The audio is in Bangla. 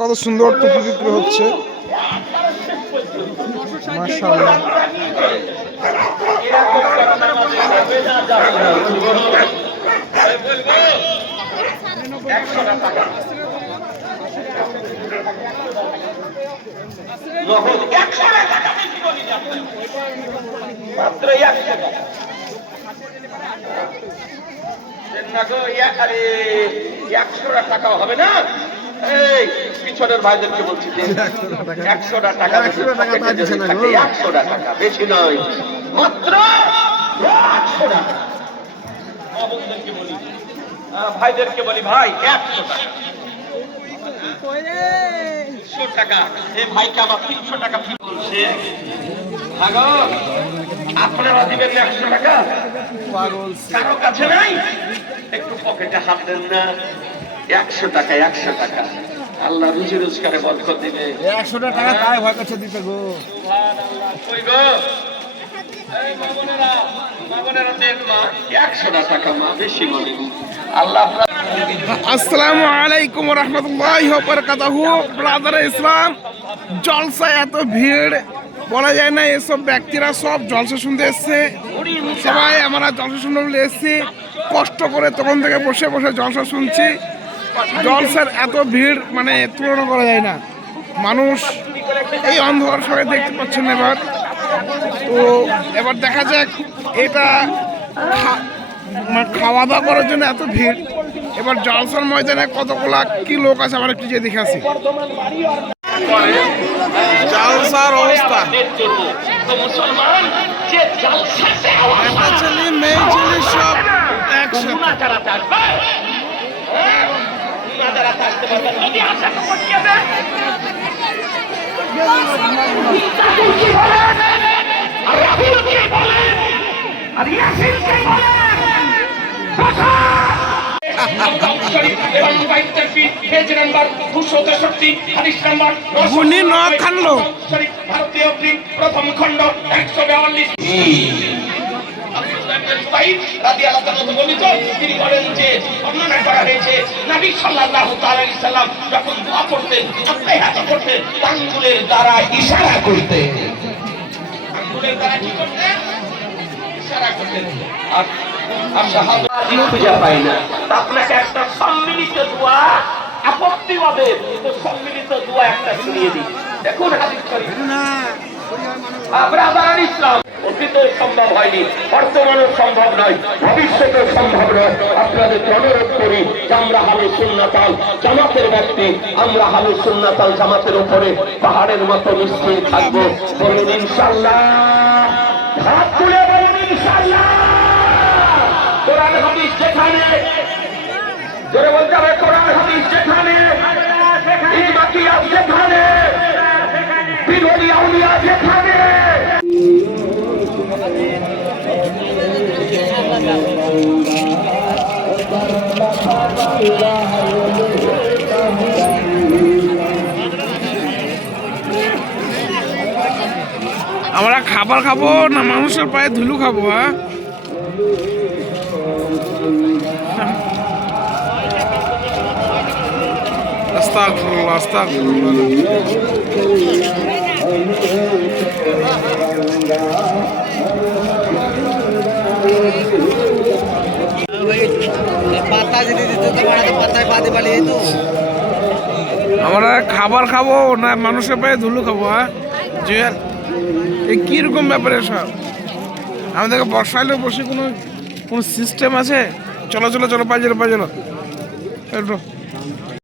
কত সুন্দর টুপি বিক্রি হচ্ছে, মাশাআল্লাহ। মাত্র 100 টাকা হবে না। এই পিছনের ভাইদেরকে বলছি যে 100 টাকা 100 টাকা বেশি নয়, মাত্র 100 টাকা। বন্ধুদেরকে বলি, ভাইদেরকে বলি, ভাই 100 টাকা 100 টাকা। এই ভাইকে আমার 300 টাকা ফি বলছে। আপনারা দিবেন 100 টাকা? কারো কাছে নাই? একটু পকেটে হাত দেন না। 100 টাকা 100 টাকা, আল্লাহ রুজি রোজগারে বরকত দিবে। 100 টাকা কায় ভয় করছে দিতে গো। কই গো এই মামুনেরা, মামুনেরা দেন মা 100 টাকা, মা বেশি মানে আল্লাহ। আসসালামু আলাইকুম ওয়া রাহমাতুল্লাহি ওয়া বারাকাতুহু। ব্রাদার ইসলাম, জলসায় এত ভিড় বলা যায় না। এসব ব্যক্তিরা সব জলসা শুনতে এসছে, সবাই আমরা জলসা শুনতে বলে এসছি। কষ্ট করে তখন থেকে বসে বসে জলসা শুনছি। জলসার এত ভিড় মানে তুলনা করা যায় না। মানুষ এই অন্ধকার সবাই দেখতে পাচ্ছেন। এবার দেখা যাক এটা খাওয়া দাওয়া করার জন্য এত ভিড়। এবার জলসার ময়দানে কতগুলা কি লোক আছে আমরা একটু যে দেখে আসি। জলসার অবস্থা, মেয়ে ছেলে সব একসাথে। প্রথম খণ্ড 142। তিনি বলেন যে বর্ণনা করা হয়েছে নবী সাল্লাল্লাহু তাআলা আলাইহি সাল্লাম যখন দোয়া করতেন, ইত্তেহাত করতেন, আঙ্গুলের দ্বারা ইশারা করতেন। আঙ্গুলের দ্বারা কি করতেন? ইশারা করতেন। আর সাহাবা খুঁজে পাই না। আপনাকে একটা সম্মিলিত দোয়া, আপত্তিবাদে সম্মিলিত দোয়া একটা শুনিয়ে দিই। দেখুন হাদিস শরীফ। ব্রাদার ইসলাম অতীতে সম্ভব হয়নি, বর্তমানে সম্ভব নয়, ভবিষ্যতে সম্ভব নয়। আপনাদের অনুরোধ করি যে আমরা হালে সুন্নাতাল জামাতের ব্যক্তি, আমরা হালে সুন্নাতাল জামাতের উপরে পাহাড়ের মতো নিশ্চয় থাকবো। বলুন ইনশাআল্লাহ, হাত তুলে বলুন ইনশাআল্লাহ। কোরআন হাদিস যেখানে, জোরে বলতে হবে, কোরআন হাদিস যেখানে, ইমাকিয়াত যেখানে, বিরোধী আউলিয়া যেখানে। আমরা খাবার খাবো না মানুষের পায়ে ধুলো খাবো? হ্যাঁ, আস্তাগফিরুল্লাহ আস্তাগফিরুল্লাহ। আমরা খাবার খাবো না মানুষের পায়ে ধুলো খাবো? হ্যাঁ জুয়েল, এই কিরকম ব্যাপারে সব? আমাদেরকে বসাইলেও বসে কোনো সিস্টেম আছে? চলো চলো চলো, পাই চলো পাই চলো।